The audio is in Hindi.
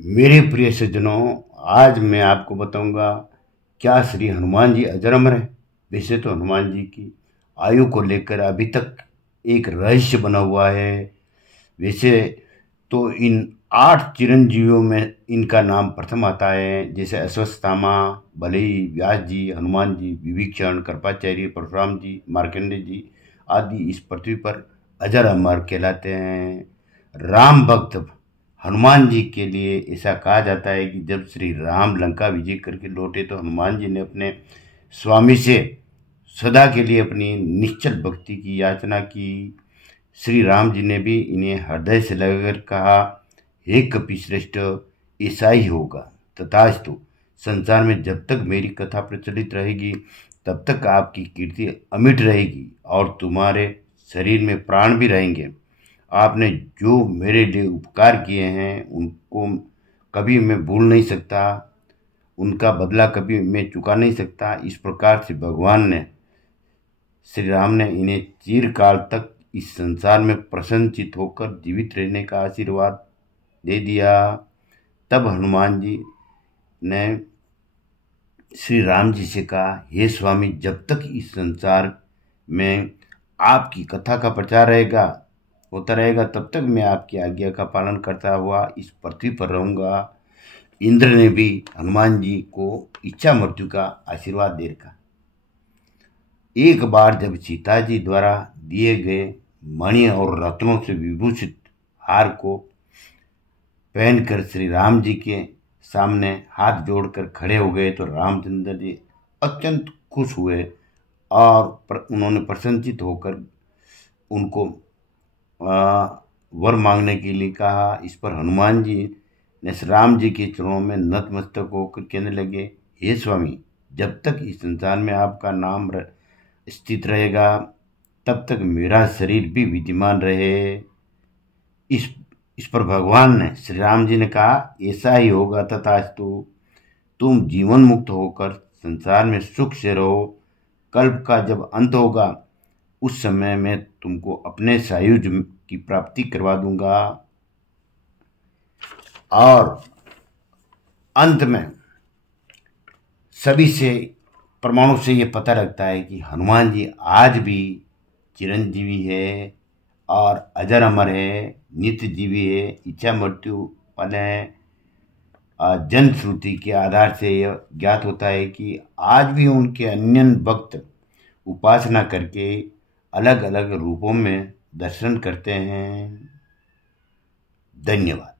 मेरे प्रिय सज्जनों, आज मैं आपको बताऊंगा क्या श्री हनुमान जी अजर अमर है। वैसे तो हनुमान जी की आयु को लेकर अभी तक एक रहस्य बना हुआ है। वैसे तो इन 8 चिरंजीवियों में इनका नाम प्रथम आता है, जैसे अश्वत्थामा, बलि, व्यास जी, हनुमान जी, विभीषण, कृपाचार्य, परशुराम जी, मार्कंडेय जी आदि इस पृथ्वी पर अजर अमर कहलाते हैं। राम भक्त हनुमान जी के लिए ऐसा कहा जाता है कि जब श्री राम लंका विजय करके लौटे तो हनुमान जी ने अपने स्वामी से सदा के लिए अपनी निश्चल भक्ति की याचना की। श्री राम जी ने भी इन्हें हृदय से लगाकर कहा, हे कपिश्रेष्ठ, ऐसा ही होगा, तथास्तु। संसार में जब तक मेरी कथा प्रचलित रहेगी तब तक आपकी कीर्ति अमिट रहेगी और तुम्हारे शरीर में प्राण भी रहेंगे। आपने जो मेरे लिए उपकार किए हैं उनको कभी मैं भूल नहीं सकता, उनका बदला कभी मैं चुका नहीं सकता। इस प्रकार से भगवान ने, श्री राम ने इन्हें चिरकाल तक इस संसार में प्रसन्नचित होकर जीवित रहने का आशीर्वाद दे दिया। तब हनुमान जी ने श्री राम जी से कहा, हे स्वामी, जब तक इस संसार में आपकी कथा का प्रचार होता रहेगा तब तक मैं आपकी आज्ञा का पालन करता हुआ इस पृथ्वी पर रहूंगा। इंद्र ने भी हनुमान जी को इच्छा मृत्यु का आशीर्वाद दे रखा। एक बार जब सीता जी द्वारा दिए गए मणि और रत्नों से विभूषित हार को पहनकर श्री राम जी के सामने हाथ जोड़कर खड़े हो गए तो रामचंद्र जी अत्यंत खुश हुए और उन्होंने प्रसन्नचित होकर उनको वर मांगने के लिए कहा। इस पर हनुमान जी ने राम जी के चरणों में नतमस्तक होकर कहने लगे, हे स्वामी, जब तक इस संसार में आपका नाम स्थित रहेगा तब तक मेरा शरीर भी विद्यमान रहे। इस पर भगवान ने, श्री राम जी ने कहा, ऐसा ही होगा, तथास्तु। तुम जीवन मुक्त होकर संसार में सुख से रहो। कल्प का जब अंत होगा उस समय मैं तुमको अपने सायुज की प्राप्ति करवा दूंगा। और अंत में सभी से प्रमाणों से ये पता लगता है कि हनुमान जी आज भी चिरंजीवी है और अजर अमर है, नित्य जीवी है, इच्छा मृत्यु वाले हैं। जन श्रुति के आधार से यह ज्ञात होता है कि आज भी उनके अन्य भक्त उपासना करके अलग अलग रूपों में दर्शन करते हैं। धन्यवाद।